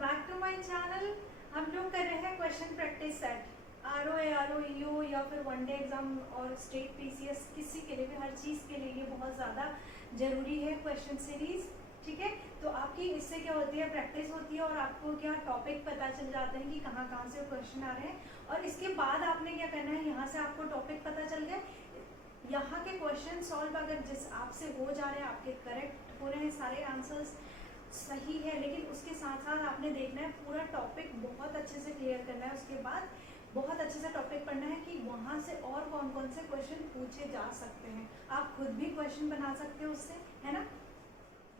Back to my channel. हम लोग कर रहे हैं question practice set, RO EO या फिर वनडे एग्जाम और स्टेट पीसीएस, किसी के लिए भी, हर चीज़ के लिए ये बहुत ज़्यादा जरूरी है क्वेश्चन सीरीज। ठीक है, तो आपकी इससे क्या होती है, प्रैक्टिस होती है और आपको क्या टॉपिक पता चल जाते हैं कि कहाँ कहाँ से क्वेश्चन आ रहे हैं। और इसके बाद आपने क्या करना है, यहाँ से आपको टॉपिक पता चल गया, यहाँ के क्वेश्चन सॉल्व अगर जिस आपसे हो जा रहे हैं, आपके करेक्ट हो रहे हैं, सारे आंसर्स सही है, लेकिन उसके साथ साथ आपने देखना है पूरा टॉपिक बहुत अच्छे से क्लियर करना है। उसके बाद बहुत अच्छे से टॉपिक पढ़ना है कि वहाँ से और कौन कौन से क्वेश्चन पूछे जा सकते हैं। आप खुद भी क्वेश्चन बना सकते हो उससे, है ना।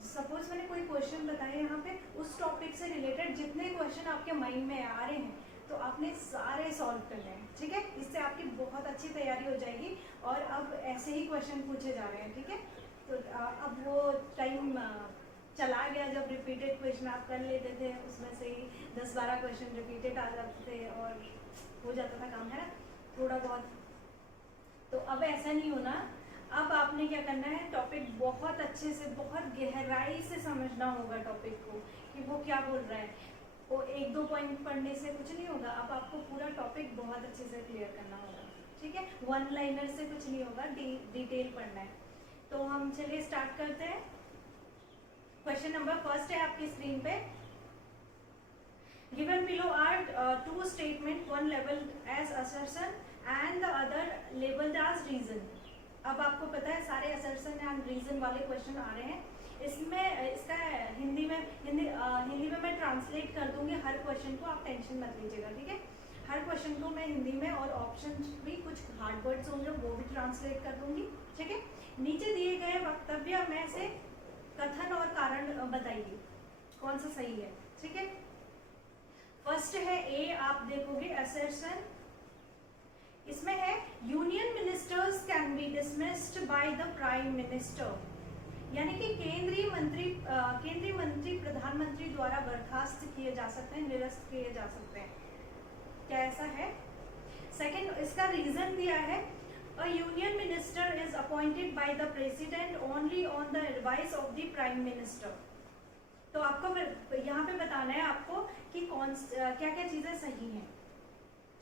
सपोज मैंने कोई क्वेश्चन बताया यहाँ पे, उस टॉपिक से रिलेटेड जितने क्वेश्चन आपके माइंड में आ रहे हैं तो आपने सारे सॉल्व करने हैं। ठीक है, इससे आपकी बहुत अच्छी तैयारी हो जाएगी। और अब ऐसे ही क्वेश्चन पूछे जा रहे हैं। ठीक है, तो अब वो टाइम चला गया जब रिपीटेड क्वेश्चन आप कर लेते थे, उसमें से ही 10-12 क्वेश्चन रिपीटेड आ जाते थे और हो जाता था काम, है ना, थोड़ा बहुत। तो अब ऐसा नहीं होना। अब आपने क्या करना है, टॉपिक बहुत अच्छे से, बहुत गहराई से समझना होगा टॉपिक को कि वो क्या बोल रहा है। वो 1-2 पॉइंट पढ़ने से कुछ नहीं होगा, अब आपको पूरा टॉपिक बहुत अच्छे से क्लियर करना होगा। ठीक है, वन लाइनर से कुछ नहीं होगा, डिटेल पढ़ना है। तो हम चलिए स्टार्ट करते हैं। क्वेश्चन नंबर फर्स्ट है आपकी स्क्रीन पे। Given below are two statement, one labelled as assertion and the other labelled as reason. अब आपको पता है सारे असर्शन एंड रीजन वाले क्वेश्चन आ रहे हैं। इसमें इसका हिंदी में मैं ट्रांसलेट कर दूंगी हर क्वेश्चन को, आप टेंशन मत लीजिएगा। ठीक है, हर क्वेश्चन को मैं हिंदी में, और ऑप्शन भी कुछ हार्ड वर्ड्स होंगे वो भी ट्रांसलेट कर दूंगी। ठीक है, नीचे दिए गए वक्तव्य में से कथन और कारण बताइए कौन सा सही है। ठीक है, फर्स्ट है ए, आप देखोगे असर्शन, इसमें है union ministers can be dismissed by the prime minister, यानी कि केंद्रीय मंत्री प्रधानमंत्री द्वारा बर्खास्त किए जा सकते हैं, निरस्त किए जा सकते हैं। क्या ऐसा है? सेकंड, इसका रीजन दिया है, A union minister is appointed by the president only on the advice of the prime minister। तो आपको यहाँ पे बताना है आपको कि क्या क्या चीजें सही हैं।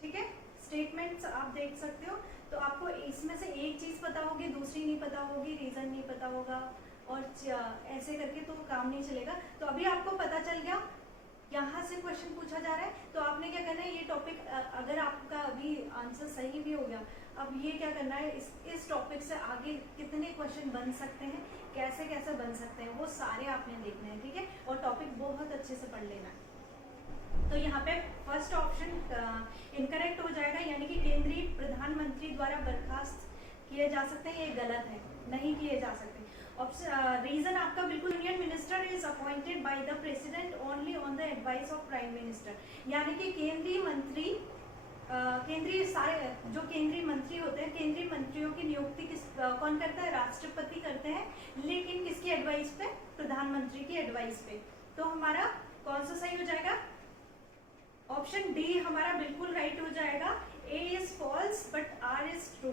ठीक है, स्टेटमेंट्स आप देख सकते हो, तो आपको इसमें से एक चीज पता होगी, दूसरी नहीं पता होगी, रीजन नहीं पता होगा, और ऐसे करके तो काम नहीं चलेगा। तो अभी आपको पता चल गया, यहाँ से क्वेश्चन पूछा जा रहा है, तो आपने क्या करना है, ये टॉपिक अगर आपका अभी आंसर सही भी हो गया, अब ये क्या करना है, इस टॉपिक से आगे कितने क्वेश्चन बन सकते हैं, कैसे कैसे बन सकते हैं, वो सारे आपने देखने हैं। ठीक है, और टॉपिक बहुत अच्छे से पढ़ लेना है। तो यहाँ पे फर्स्ट ऑप्शन इनकरेक्ट हो जाएगा, यानी कि केंद्रीय प्रधानमंत्री द्वारा बर्खास्त किए जा सकते हैं, ये गलत है, नहीं किए जा सकते। रीजन आपका बिल्कुल, union minister is appointed by the president only on the advice of prime minister, यानी कि सारे जो केंद्रीय मंत्री होते हैं, केंद्रीय मंत्रियों की नियुक्ति कौन करता है, राष्ट्रपति करते हैं, लेकिन किसकी एडवाइस पे, प्रधानमंत्री की एडवाइस पे। तो हमारा कौन सा सही हो जाएगा, ऑप्शन डी हमारा बिल्कुल राइट हो जाएगा। A is false but R is true.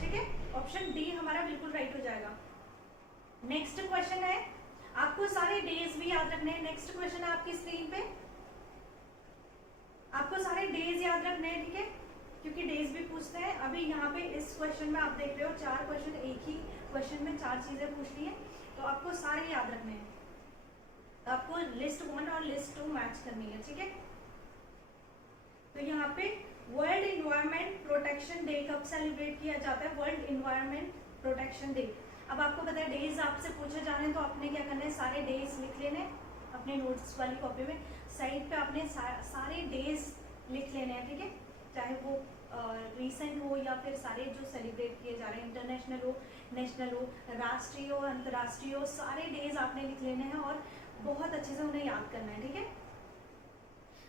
ठीक है, ऑप्शन डी हमारा बिल्कुल राइट हो जाएगा। नेक्स्ट क्वेश्चन है, आपको सारे डेज भी याद रखने हैं। नेक्स्ट क्वेश्चन है आपकी स्क्रीन पे, आपको सारे डेज याद रखने हैं। ठीक है, क्योंकि डेज भी पूछते हैं। अभी यहाँ पे इस क्वेश्चन में आप देख रहे हो 4 क्वेश्चन, एक ही क्वेश्चन में 4 चीजें पूछनी है, तो आपको सारे याद रखने हैं। आपको लिस्ट 1 और लिस्ट 2 मैच करनी है। ठीक है, तो यहाँ पे वर्ल्ड इन्वायरमेंट प्रोटेक्शन डे कब सेलिब्रेट किया जाता है, वर्ल्ड इन्वायरमेंट प्रोटेक्शन डे। अब आपको पता है डेज आपसे पूछे जाने हैं, तो आपने क्या करना है, सारे डेज लिख लेने अपने नोट्स वाली कॉपी में, साइड पे आपने सारे डेज लिख लेने हैं। ठीक है, चाहे वो रीसेंट हो या फिर सारे जो सेलिब्रेट किए जा रहे हैं, इंटरनेशनल हो, नेशनल हो, राष्ट्रीय हो, अंतर्राष्ट्रीय हो, सारे डेज आपने लिख लेने हैं और बहुत अच्छे से उन्हें याद करना है। ठीक है,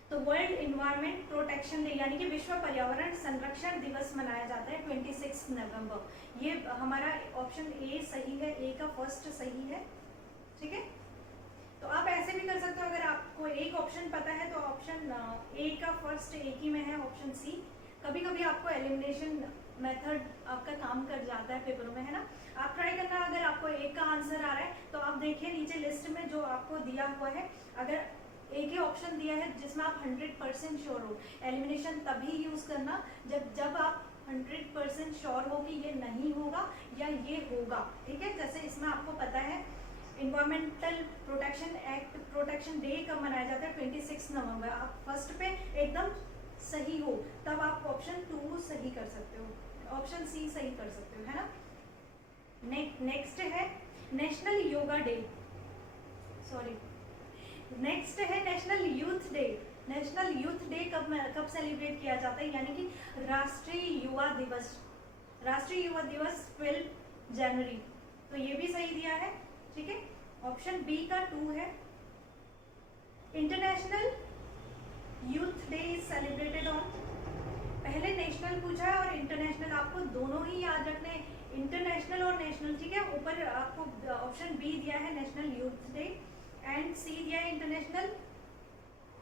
तो वर्ल्ड इन्वायरमेंट प्रोटेक्शन डे यानी कि विश्व पर्यावरण संरक्षण दिवस मनाया जाता है 26 नवंबर। ये हमारा ऑप्शन ए सही है, ए का फर्स्ट सही है। ठीक है, तो आप ऐसे भी कर सकते हो, अगर आपको एक ऑप्शन पता है तो ऑप्शन ए का फर्स्ट एक ही में है, ऑप्शन सी। कभी कभी आपको एलिमिनेशन मेथड आपका काम कर जाता है पेपरों में, है ना। आप ट्राई करना, अगर आपको एक का आंसर आ रहा है तो आप देखिए नीचे लिस्ट में जो आपको दिया हुआ है, अगर एक ही ऑप्शन दिया है जिसमें आप 100% श्योर हो। एलिमिनेशन तभी यूज करना जब आप 100% श्योर हो कि ये नहीं होगा या ये होगा, ठीक है। जैसे इसमें आपको पता है environmental protection act, protection day कब मनाया जाता है? 26 नवंबर। आप फर्स्ट पे एकदम सही हो तब आप ऑप्शन 2 सही कर सकते हो, ऑप्शन सी सही कर सकते हो, है ना। नेक्स्ट है national yoga day, sorry next है national youth day. National youth day कब सेलिब्रेट किया जाता है? यानी कि राष्ट्रीय युवा दिवस। राष्ट्रीय युवा दिवस 12 जनवरी। तो ये भी सही दिया है, ठीक है। ऑप्शन बी का 2 है। International youth day is celebrated on, पहले नेशनल पूछा है और इंटरनेशनल, आपको दोनों ही याद रखने, इंटरनेशनल और नेशनल, ठीक है। ऊपर आपको ऑप्शन बी दिया है नेशनल यूथ डे एंड सी दिया है इंटरनेशनल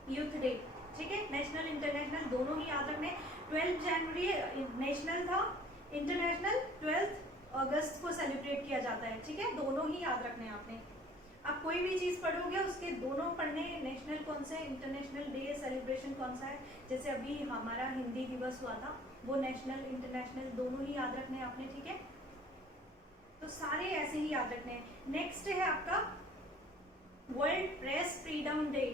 यूथ डे, ठीक है। नेशनल इंटरनेशनल दोनों ही याद रखने। 12 जनवरी नेशनल था, इंटरनेशनल 12 अगस्त को सेलिब्रेट किया जाता है, ठीक है। दोनों ही याद रखने आपने। आप कोई भी चीज पढ़ोगे उसके दोनों पढ़ने, नेशनल कौन सा है, इंटरनेशनल डे सेलिब्रेशन कौन सा है। जैसे अभी हमारा हिंदी दिवस हुआ था, वो नेशनल इंटरनेशनल दोनों ही याद रखने आपने, ठीक है। तो सारे ऐसे ही याद रखने हैं। नेक्स्ट है आपका world press freedom day.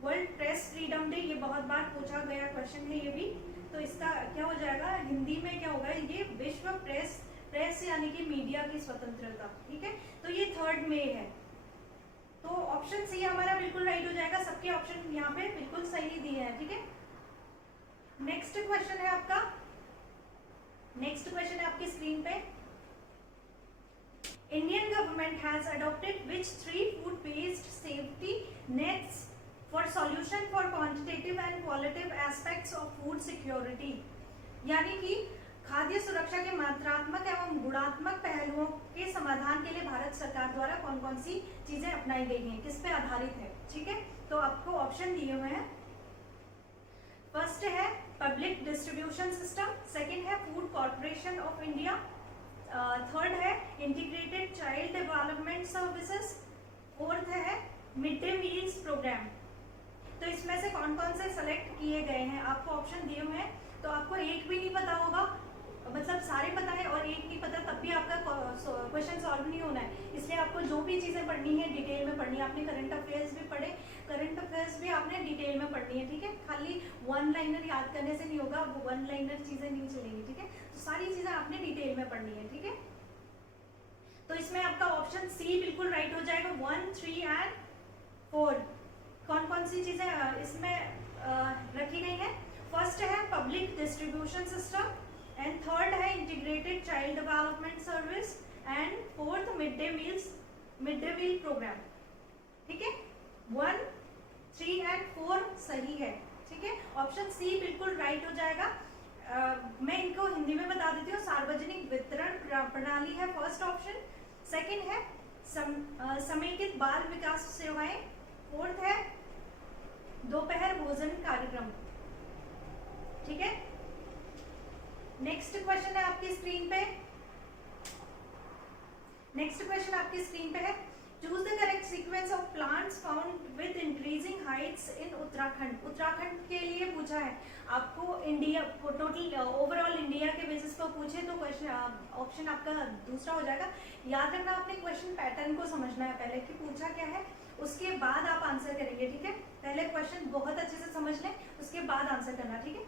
World press freedom day, ये बहुत बार पूछा गया क्वेश्चन है ये भी। तो इसका क्या हो जाएगा हिंदी में, क्या होगा? ये विश्व प्रेस, प्रेस यानी कि मीडिया की स्वतंत्रता, ठीक है। तो ये 3 मई है। तो ऑप्शन सी हमारा बिल्कुल राइट हो जाएगा। सबके ऑप्शन यहाँ पे बिल्कुल सही दिए हैं, ठीक है। नेक्स्ट क्वेश्चन है आपका, नेक्स्ट क्वेश्चन है आपकी स्क्रीन पे। Indian government has adopted which 3 food based safety nets for solution for quantitative and qualitative aspects of food security. यानी कि खाद्य सुरक्षा के मात्रात्मक एवं गुणात्मक पहलुओं के समाधान के लिए भारत सरकार द्वारा कौन कौन सी चीजें अपनाई गई हैं, किस पे आधारित है, ठीक है। तो आपको ऑप्शन दिए हुए हैं। फर्स्ट है पब्लिक डिस्ट्रीब्यूशन सिस्टम, सेकंड है food corporation of India, third है integrated child development services, fourth है मिड डे मील्स प्रोग्राम। तो इसमें से कौन कौन से सेलेक्ट किए गए हैं, आपको ऑप्शन दिए हुए हैं। तो आपको एक भी नहीं पता होगा, मतलब सारे पता है और एक नहीं पता, तब भी आपका क्वेश्चन सॉल्व नहीं होना है। इसलिए आपको जो भी चीजें पढ़नी है डिटेल में पढ़नी है। आपने करंट अफेयर्स भी पढ़े, करंट अफेयर्स भी आपने डिटेल में पढ़नी है, ठीक है। खाली 1 लाइनर याद करने से नहीं होगा, वो 1 लाइनर चीजें नहीं चलेंगी, ठीक है। तो सारी चीजें आपने डिटेल में पढ़नी है, ठीक है। तो इसमें आपका ऑप्शन सी बिल्कुल राइट हो जाएगा। 1, 3 एंड 4 कौन कौन सी चीजें इसमें रखी गई हैं? फर्स्ट है public distribution system and third है integrated child development service and fourth mid day meal programme, ठीक है। 1, 3 एंड 4 सही है, ठीक है। ऑप्शन सी बिल्कुल राइट हो जाएगा। मैं इनको हिंदी में बता देती हूँ। सार्वजनिक वितरण प्रणाली है फर्स्ट ऑप्शन, सेकंड है समेकित बाल विकास सेवाएं, फोर्थ है दोपहर भोजन कार्यक्रम, ठीक है। नेक्स्ट क्वेश्चन है आपकी स्क्रीन पे, नेक्स्ट क्वेश्चन आपकी स्क्रीन पे है choose the correct sequence of plants found with increasing heights in Uttarakhand. Uttarakhand के लिए पूछा है आपको, इंडिया टोटल ओवरऑल इंडिया के बेसिस पर पूछे तो क्वेश्चन ऑप्शन आपका दूसरा हो जाएगा। याद रखना आपने क्वेश्चन पैटर्न को समझना है पहले कि पूछा क्या है, उसके बाद आप आंसर करेंगे, ठीक है। पहले क्वेश्चन बहुत अच्छे से समझ लें, उसके बाद आंसर करना, ठीक है।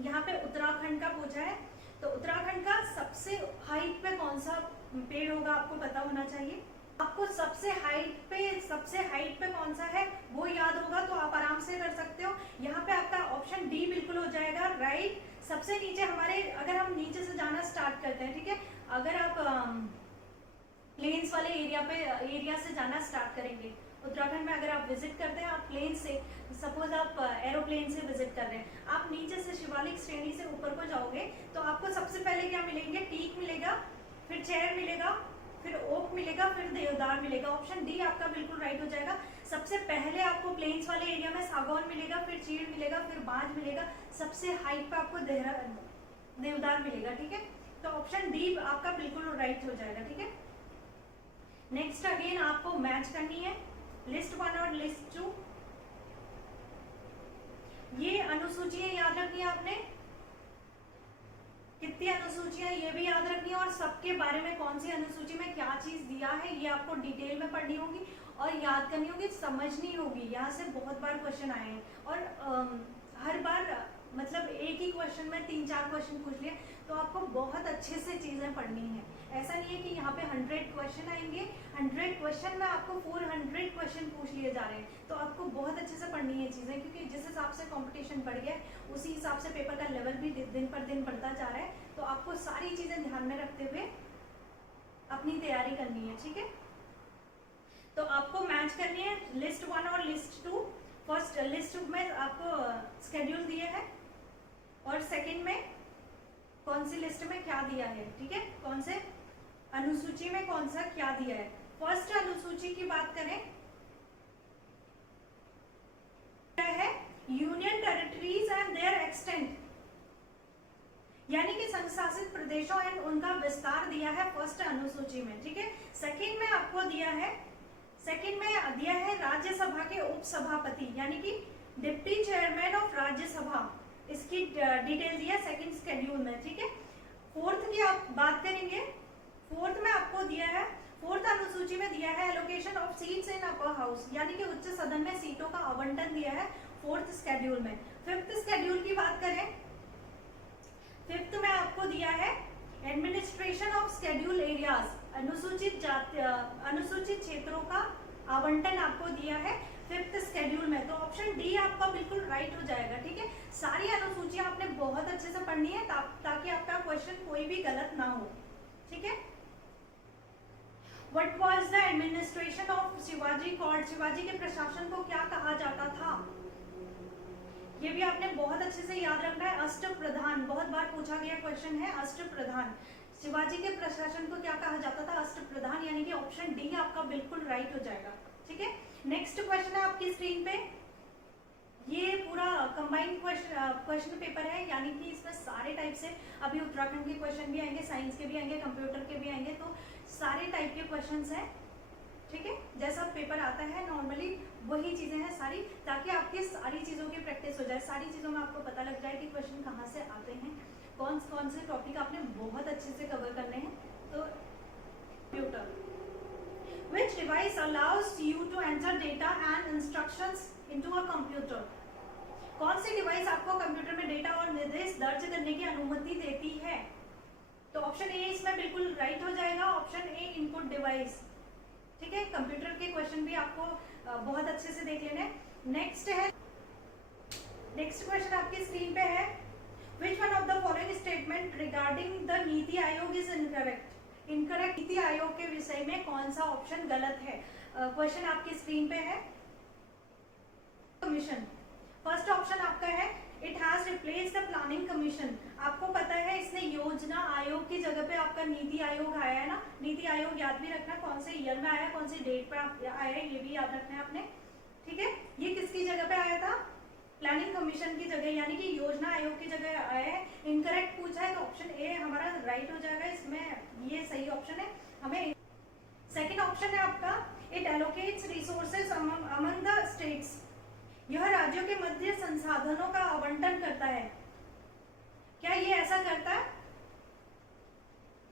यहाँ पे उत्तराखंड का पूछा है, तो उत्तराखंड का सबसे हाइट पे कौन सा पेड़ होगा आपको पता होना चाहिए। आपको सबसे हाइट पे कौन सा है वो याद होगा तो आप आराम से कर सकते हो। यहाँ पे आपका ऑप्शन डी बिल्कुल हो जाएगा राइट। सबसे नीचे हमारे, अगर हम नीचे से जाना स्टार्ट करते हैं, ठीक है, अगर आप प्लेन्स वाले एरिया से जाना स्टार्ट करेंगे उत्तराखंड में, अगर आप विजिट करते हैं, आप प्लेन से, सपोज आप एरोप्लेन से विजिट कर रहे हैं, आप नीचे से शिवालिक श्रेणी से ऊपर को जाओगे तो आपको सबसे पहले क्या मिलेंगे? टीक मिलेगा, फिर चेयर मिलेगा, फिर ओक मिलेगा, फिर देवदार मिलेगा। ऑप्शन डी आपका बिल्कुल राइट हो जाएगा। सबसे पहले आपको प्लेन्स वाले एरिया में सागौन मिलेगा, फिर चीड़ मिलेगा, फिर बांज मिलेगा, सबसे हाइट पे आपको देवदार मिलेगा, ठीक है। तो ऑप्शन डी आपका बिल्कुल राइट हो जाएगा, ठीक है। नेक्स्ट अगेन आपको मैच करनी है, लिस्ट 1 और लिस्ट 2, ये अनुसूचियां याद रखनी है आपने, कितनी अनुसूचियां ये भी याद रखनी है, और सबके बारे में कौन सी अनुसूची में क्या चीज दिया है ये आपको डिटेल में पढ़नी होगी और याद करनी होगी, समझनी होगी। यहाँ से बहुत बार क्वेश्चन आए हैं और हर बार मतलब एक ही क्वेश्चन में 3-4 क्वेश्चन पूछ लिए, तो आपको बहुत अच्छे से चीजें पढ़नी है। ऐसा नहीं है कि यहाँ पे 100 क्वेश्चन आएंगे, 100 क्वेश्चन में आपको 400 क्वेश्चन पूछ लिए जा रहे हैं, तो आपको बहुत अच्छे से पढ़नी है चीजें, क्योंकि जिस हिसाब से कंपटीशन बढ़ गया उसी हिसाब से पेपर का लेवल भी दिन पर दिन बढ़ता जा रहा है, तो आपको सारी चीजें ध्यान में रखते हुए अपनी तैयारी करनी है, ठीक है। तो आपको मैच करनी है लिस्ट 1 और लिस्ट 2। फर्स्ट लिस्ट में आपको स्केड्यूल दिए है और सेकंड में कौन सी लिस्ट में क्या दिया है, ठीक है, कौन से अनुसूची में कौन सा क्या दिया है। फर्स्ट अनुसूची की बात करें है union territories and their extent, यानी कि संघ शासित प्रदेशों एंड उनका विस्तार दिया है फर्स्ट अनुसूची में, ठीक है। सेकंड में आपको दिया है, सेकंड में दिया है राज्यसभा के उपसभापति यानी कि डिप्टी चेयरमैन ऑफ राज्यसभा, इसकी डिटेल दिया सेकंड शेड्यूल में, ठीक है। फोर्थ की आप बात करेंगे, फोर्थ में आपको दिया है, फोर्थ अनुसूची में दिया है allocation of seats in upper house, यानी कि उच्च सदन में सीटों का आवंटन दिया है फोर्थ शेड्यूल में। फिफ्थ शेड्यूल की बात करें, फिफ्थ में आपको दिया है एडमिनिस्ट्रेशन ऑफ शेड्यूल एरियाज, अनुसूचित क्षेत्रों का आवंटन आपको दिया है फिफ्थ शेड्यूल में। तो ऑप्शन डी आपका बिल्कुल राइट हो जाएगा, ठीक है। सारी अनुसूचियां आपने बहुत अच्छे से पढ़नी है ताकि आपका क्वेश्चन कोई भी गलत ना हो, ठीक है। What was the administration of Shivaji called, Shivaji के प्रशासन को क्या कहा जाता था, ये भी आपने बहुत अच्छे से याद रखना है। अष्टप्रधान, बहुत बार पूछा गया क्वेश्चन है अष्टप्रधान, शिवाजी के प्रशासन को क्या कहा जाता था, अष्टप्रधान, यानी कि ऑप्शन डी आपका बिल्कुल राइट हो जाएगा, ठीक है। नेक्स्ट क्वेश्चन है आपकी स्क्रीन पे, ये पूरा कंबाइंड क्वेश्चन पेपर है, यानी कि इसमें सारे टाइप से अभी उत्तराखंड के क्वेश्चन भी आएंगे, साइंस के भी आएंगे, कंप्यूटर के भी आएंगे, तो सारे टाइप के क्वेश्चंस हैं, ठीक है। जैसा पेपर आता है नॉर्मली वही चीजें हैं सारी, ताकि आपकी सारी चीजों की प्रैक्टिस हो जाए, सारी चीजों में आपको पता लग जाए कि क्वेश्चन कहाँ से आते हैं, कौन कौन से टॉपिक आपने बहुत अच्छे से कवर करने हैं। तो computer which device allows you to enter data and instructions into a computer, कौन सी डिवाइस आपको कंप्यूटर में डेटा और निर्देश दर्ज करने की अनुमति देती है, तो ऑप्शन ए इसमें बिल्कुल राइट हो जाएगा, ऑप्शन ए इनपुट डिवाइस, ठीक है। कंप्यूटर के क्वेश्चन भी आपको बहुत अच्छे से देख लेने। नेक्स्ट है, नेक्स्ट क्वेश्चन आपकी स्क्रीन पे है, which one of the following statement regarding the NITI Aayog is incorrect, incorrect, NITI Aayog के विषय में कौन सा ऑप्शन गलत है। क्वेश्चन आपकी स्क्रीन पे है, कमीशन, फर्स्ट ऑप्शन आपका है it has replaced the planning commission, आपको पता है इसने योजना आयोग की जगह पे आपका नीति आयोग आया है ना, नीति आयोग याद भी रखना कौन से ईयर में आया, कौन सी डेट पे आया है, ये भी याद रखना है आपने, ठीक है। ये किसकी जगह पे आया था, प्लानिंग कमीशन की जगह, यानी कि योजना आयोग की जगह आया है। इनकरेक्ट पूछा है तो ऑप्शन ए हमारा राइट हो जाएगा, इसमें ये सही ऑप्शन है। हमें सेकंड ऑप्शन है आपका it allocates resources among the states, यह राज्यों के मध्य संसाधनों का आवंटन करता है, क्या ये ऐसा करता है,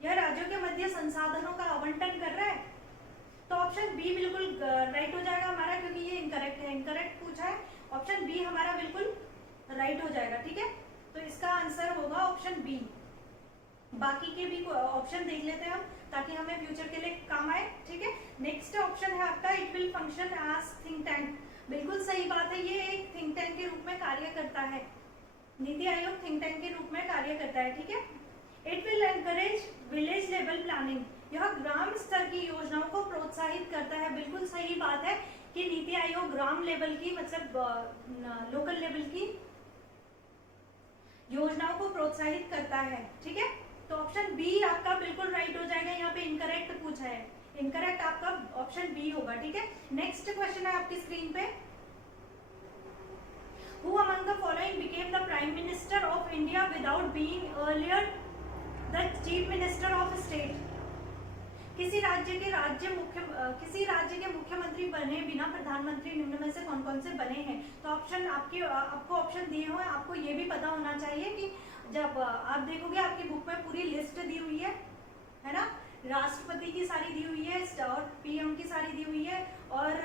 यह राज्यों के मध्य संसाधनों का आवंटन कर रहा है, तो ऑप्शन बी बिल्कुल राइट हो जाएगा हमारा, क्योंकि ये इनकरेक्ट है, इनकरेक्ट पूछा है, ऑप्शन बी हमारा बिल्कुल राइट हो जाएगा, ठीक है। तो इसका आंसर होगा ऑप्शन बी। बाकी के भी ऑप्शन देख लेते हैं हम, ताकि हमें फ्यूचर के लिए काम आए, ठीक है। नेक्स्ट ऑप्शन है आपका it will function as think tank, बिल्कुल सही बात है, ये एक थिंक टैंक के रूप में कार्य करता है, नीति आयोग थिंक टैंक के रूप में कार्य करता है, ठीक है। It will encourage village level planning, यह ग्राम स्तर की योजनाओं को प्रोत्साहित करता है, बिल्कुल सही बात है कि नीति आयोग ग्राम लेवल की मतलब लोकल लेवल की योजनाओं को प्रोत्साहित करता है, ठीक है। तो ऑप्शन बी आपका बिल्कुल राइट हो जाएगा, यहाँ पे इनकरेक्ट पूछा है, इनकरेक्ट आपका ऑप्शन बी होगा, ठीक है। नेक्स्ट क्वेश्चन है आपकी स्क्रीन पे, Who among the following became the Prime Minister of India without being earlier the Chief Minister of State? किसी राज्य के मुख्यमंत्री बने बिना प्रधानमंत्री निम्न में से कौन कौन से बने हैं। तो ऑप्शन आपको ऑप्शन दिए हुए हैं, आपको ये भी पता होना चाहिए कि जब आप देखोगे आपकी बुक में पूरी लिस्ट दी हुई है ना, राष्ट्रपति की सारी दी हुई है और पीएम की सारी दी हुई है और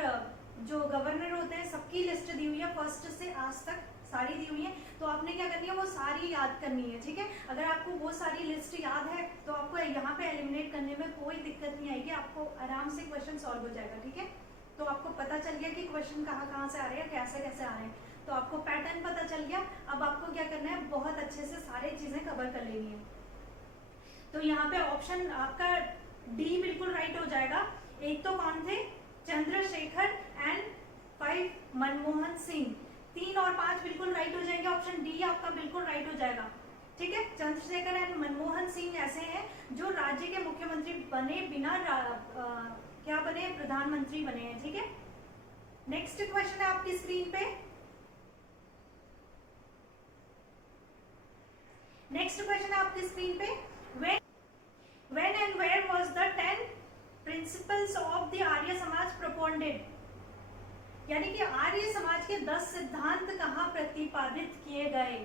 जो गवर्नर होते हैं सबकी लिस्ट दी हुई है, फर्स्ट से आज तक सारी दी हुई है। तो आपने क्या करनी है, वो सारी याद करनी है, ठीक है। अगर आपको वो सारी लिस्ट याद है तो आपको यहाँ पे एलिमिनेट करने में कोई दिक्कत नहीं आएगी, आपको आराम से क्वेश्चन सॉल्व हो जाएगा, ठीक है। तो आपको पता चल गया कि क्वेश्चन कहाँ कहाँ से आ रहे हैं, कैसे कैसे आ रहे हैं, तो आपको पैटर्न पता चल गया। अब आपको क्या करना है, बहुत अच्छे से सारी चीजें कवर कर लेनी है। तो यहाँ पे ऑप्शन आपका डी बिल्कुल राइट हो जाएगा। एक तो कौन थे, चंद्रशेखर एंड 5 मनमोहन सिंह, 3 और 5 बिल्कुल राइट हो जाएंगे, ऑप्शन डी आपका बिल्कुल राइट हो जाएगा, ठीक है। चंद्रशेखर एंड मनमोहन सिंह ऐसे हैं जो राज्य के मुख्यमंत्री बने बिना क्या बने, प्रधानमंत्री बने हैं, ठीक है। नेक्स्ट क्वेश्चन है आपकी स्क्रीन पे, नेक्स्ट क्वेश्चन है आपकी स्क्रीन पे, when and where was the 10 principles of the Arya Samaj propounded, यानी कि आर्य समाज के 10 सिद्धांत कहां प्रतिपादित किए गए,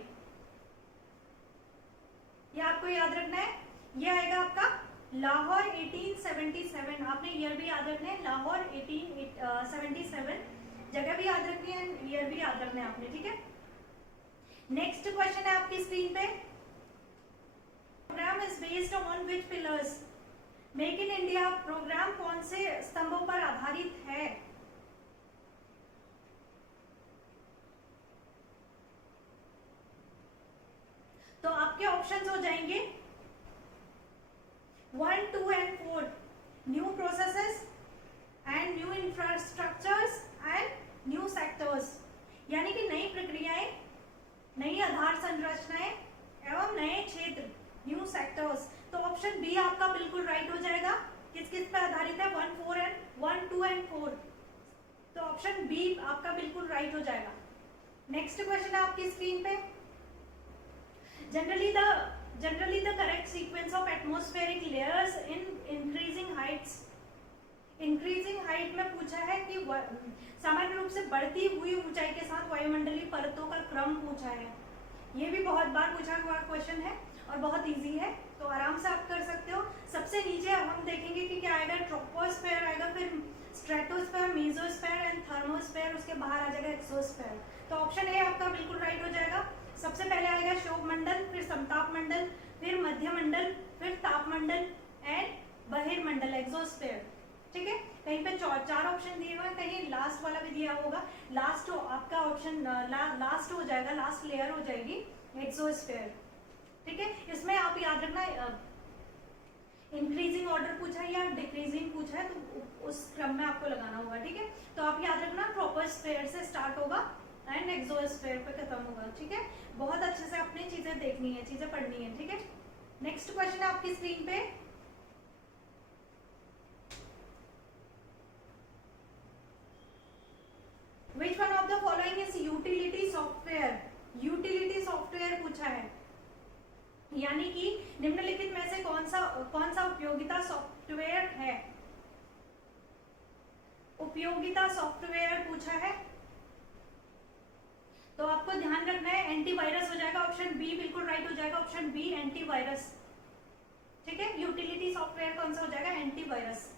ये आपको याद रखना है। ये आएगा आपका लाहौर 1877, आपने ईयर भी याद रखना है, लाहौर 1877, जगह भी याद रखनी है, ईयर भी याद रखना है आपने, ठीक है। नेक्स्ट क्वेश्चन है आपकी स्क्रीन पे, programme is based on which pillars, make in India programme कौन से स्तंभों पर आधारित है। तो आपके ऑप्शंस हो जाएंगे 1, 2 and 4, new processes and new infrastructures and new sectors, यानी कि नई प्रक्रियाएं, नई आधार संरचनाएं एवं नए क्षेत्र, न्यू सेक्टर्स। तो ऑप्शन बी आपका बिल्कुल राइट हो जाएगा। किस किस पे आधारित है, 1, 2 एंड 4, तो ऑप्शन बी आपका बिल्कुल राइट हो जाएगा। नेक्स्ट क्वेश्चन है आपकी स्क्रीन पे, generally the correct sequence of atmospheric layers in increasing heights, increasing height में पूछा है कि सामान्य रूप से बढ़ती हुई ऊंचाई के साथ वायुमंडलीय परतों का क्रम पूछा है। ये भी बहुत बार पूछा हुआ क्वेश्चन है और बहुत इजी है, तो आराम से आप कर सकते हो। सबसे नीचे हम देखेंगे कि क्या आएगा, ट्रोपोस्फेयर आएगा, फिर स्ट्रेटोस्फेयर, मेसोस्फेयर एंड थर्मोस्फेयर, उसके बाहर आ जाएगा एक्सोस्फेयर। तो ऑप्शन ए आपका बिल्कुल राइट हो जाएगा। सबसे पहले आएगा शोभ मंडल, फिर समताप मंडल, फिर मध्य मंडल, फिर तापमंडल एंड बहिर्मंडल एक्सोस्फेयर, ठीक है। कहीं पे 4 ऑप्शन दिए हुए हैं, कहीं लास्ट वाला भी दिया होगा, लास्ट आपका ऑप्शन लास्ट हो जाएगा, लास्ट लेयर हो जाएगी एक्सोस्फेयर, ठीक है। इसमें आप याद रखना इंक्रीजिंग ऑर्डर पूछा है या डिक्रीजिंग पूछा है, तो उस क्रम में आपको लगाना होगा, ठीक है। तो आप याद रखना ट्रोपोस्फेयर से स्टार्ट होगा एंड एक्सोस्फेयर पे खत्म होगा, ठीक है। बहुत अच्छे से अपनी चीजें देखनी है, चीजें पढ़नी है, ठीक है। नेक्स्ट क्वेश्चन है आपकी स्क्रीन पे, Which one of the following is utility software? Utility software पूछा है, यानी कि निम्नलिखित में से कौन सा उपयोगिता सॉफ्टवेयर है। उपयोगिता सॉफ्टवेयर पूछा है, तो आपको ध्यान रखना है एंटीवायरस हो जाएगा, ऑप्शन बी बिल्कुल राइट हो जाएगा, ऑप्शन बी एंटीवायरस, ठीक है। यूटिलिटी सॉफ्टवेयर कौन सा हो जाएगा, एंटीवायरस,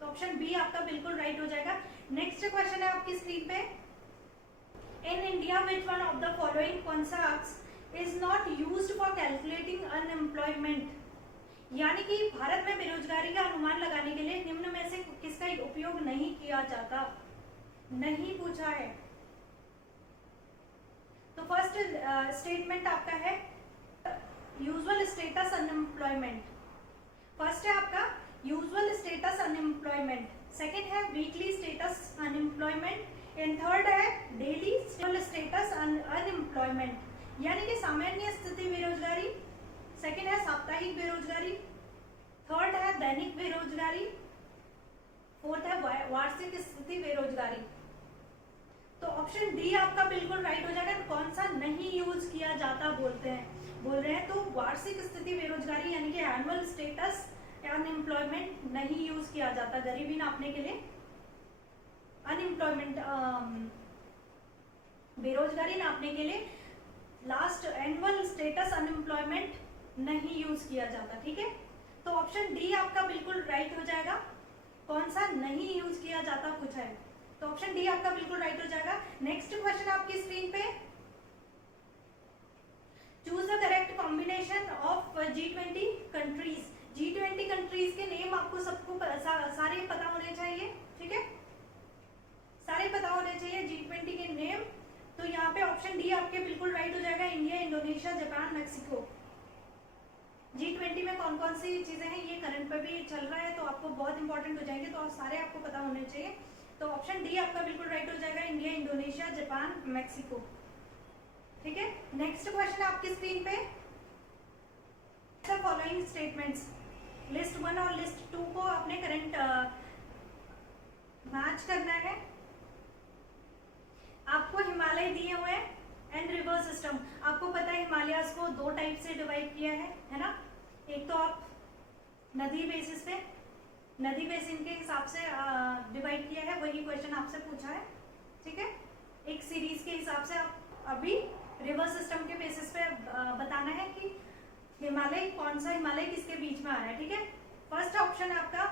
तो ऑप्शन बी आपका बिल्कुल राइट हो जाएगा। नेक्स्ट क्वेश्चन है आपकी स्क्रीन पे, in India which one of the following concepts is not used for calculating unemployment, यानी कि भारत में बेरोजगारी का अनुमान लगाने के लिए निम्न में से किसका उपयोग नहीं किया जाता, नहीं पूछा है। तो फर्स्ट स्टेटमेंट आपका है यूजुअल स्टेटस अनएम्प्लॉयमेंट, फर्स्ट है आपका यूजुअल स्टेटस अनएम्प्लॉयमेंट, सेकेंड है weekly status unemployment and third है डेली स्टेटस अनएम्प्लॉयमेंट, यानी कि सामान्य स्थिति बेरोजगारी, सेकेंड है साप्ताहिक बेरोजगारी, थर्ड है दैनिक बेरोजगारी, फोर्थ है वार्षिक स्थिति बेरोजगारी। तो ऑप्शन डी आपका बिल्कुल राइट हो जाएगा। कौन सा नहीं यूज किया जाता बोल रहे हैं, तो वार्षिक स्थिति बेरोजगारी यानी कि एनुअल स्टेटस अनएम्प्लॉयमेंट नहीं यूज किया जाता गरीबी नापने के लिए। अनएम्प्लॉयमेंट बेरोजगारी नापने के लिए लास्ट एनुअल स्टेटस अनएम्प्लॉयमेंट नहीं यूज किया जाता, ठीक है। तो ऑप्शन डी आपका बिल्कुल राइट हो जाएगा। कौन सा नहीं यूज किया जाता पूछा है, तो ऑप्शन डी आपका बिल्कुल राइट हो जाएगा। नेक्स्ट क्वेश्चन आपकी स्क्रीन पे, choose the correct combination of G20 countries. G20 countries के नेम आपको सबको सारे पता होने चाहिए, ठीक है, सारे पता होने चाहिए G20 के नेम। तो यहाँ पे ऑप्शन डी आपके बिल्कुल राइट हो जाएगा, India, Indonesia, Japan, Mexico. G20 में कौन कौन सी चीजें हैं ये करंट पे भी चल रहा है, तो आपको बहुत इंपॉर्टेंट हो जाएंगे, तो सारे आपको पता होने चाहिए। तो ऑप्शन डी आपका बिल्कुल राइट हो जाएगा, इंडिया, इंडोनेशिया, जापान, मैक्सिको, ठीक है। नेक्स्ट क्वेश्चन आपकी स्क्रीन पे, फॉलोइंग स्टेटमेंट्स, लिस्ट 1 और लिस्ट 2 को आपने करंट मैच करना है। आपको हिमालय दिए हुए एंड रिवर सिस्टम, आपको पता है हिमालयाज को 2 टाइप से डिवाइड किया है ना। एक तो आप नदी बेसिस पे, नदी बेसिन के हिसाब से डिवाइड किया है, वही क्वेश्चन आपसे पूछा है, ठीक है। एक सीरीज के हिसाब से आप अभी रिवर सिस्टम के बेसिस पे बताना है कि हिमालय कौन सा हिमालय किसके बीच में आ रहा है, ठीक है। फर्स्ट ऑप्शन है आपका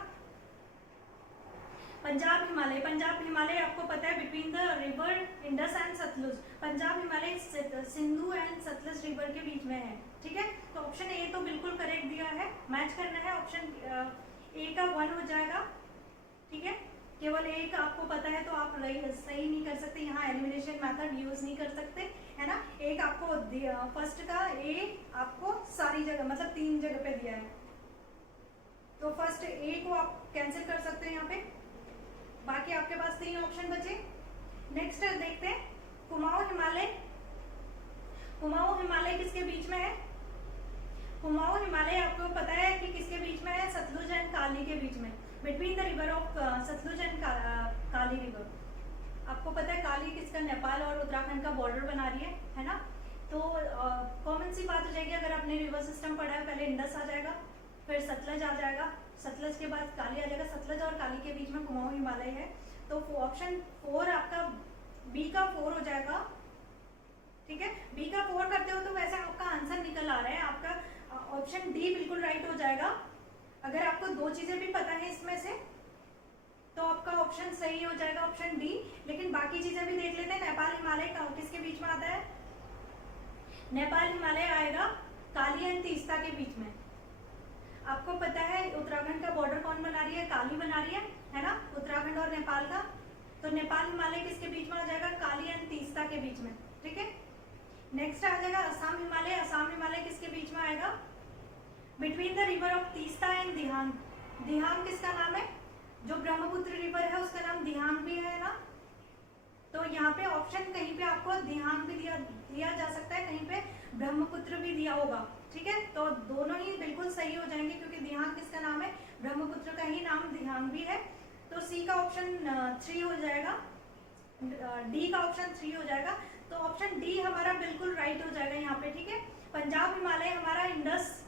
पंजाब हिमालय। पंजाब हिमालय आपको पता है between the river Indus and Sutlej, Punjab Himalaya Sindhu and Sutlej river के बीच में है, ठीक है। तो ऑप्शन ए तो बिल्कुल करेक्ट दिया है, मैच करना है। ऑप्शन ए का 1 हो जाएगा, ठीक है। केवल एक आपको पता है तो आप सही नहीं कर सकते, यहाँ एलिमिनेशन मेथड यूज नहीं कर सकते, है ना। एक आपको फर्स्ट का ए आपको सारी जगह मतलब 3 जगह पे दिया है, तो फर्स्ट ए को आप कैंसिल कर सकते हैं यहाँ पे, बाकी आपके पास 3 ऑप्शन बचे। नेक्स्ट देखते हैं कुमाऊं हिमालय। कुमाऊं हिमालय किसके बीच में है? कुमाऊं हिमालय आपको पता है कि किसके बीच में है? सतलुज एंड काली के बीच में, between the river of Sutlej and Kali river. आपको पता है काली किसका, नेपाल और उत्तराखंड का बॉर्डर बना रही है ना। तो कॉमन सी बात हो जाएगी, अगर आपने रिवर सिस्टम पढ़ा है, पहले इंडस आ जाएगा, फिर सतलज आ जाएगा, सतलज के बाद काली आ जाएगा, सतलज और काली के बीच में कुमाऊं हिमालय है। तो ऑप्शन 4 आपका बी का 4 हो जाएगा, ठीक है। बी का 4 करते हो तो वैसे आपका आंसर निकल आ रहा है, आपका ऑप्शन डी बिल्कुल राइट हो जाएगा। अगर आपको 2 चीजें भी पता है इसमें से तो आपका ऑप्शन सही हो जाएगा, ऑप्शन डी। लेकिन बाकी चीजें भी देख लेते हैं। नेपाल हिमालय किसके बीच में आता है? नेपाल हिमालय आएगा काली एंड तीस्ता के बीच में। आपको पता है उत्तराखंड का बॉर्डर कौन बना रही है? काली बना रही है ना, उत्तराखंड और नेपाल का। तो नेपाल हिमालय किसके बीच में आ जाएगा? काली एंड तीस्ता के बीच में, ठीक है। नेक्स्ट आ जाएगा असम हिमालय। असम हिमालय किसके बीच में आएगा? Between the river of Teesta and Dihang. Dihang किसका नाम है? जो ब्रह्मपुत्र रिवर है उसका नाम दिहांग भी है ना। तो यहाँ पे ऑप्शन कहीं पे आपको दिहांग भी दिया जा सकता है, कहीं पे ब्रह्मपुत्र भी दिया होगा, ठीक है। तो दोनों ही बिल्कुल सही हो जाएंगे, क्योंकि दिहांग किसका नाम है? ब्रह्मपुत्र का ही नाम दिहांग भी है। तो सी का ऑप्शन 3 हो जाएगा, डी का ऑप्शन 3 हो जाएगा। तो ऑप्शन डी हमारा बिल्कुल राइट हो जाएगा यहाँ पे, ठीक है। पंजाब हिमालय हमारा इंडस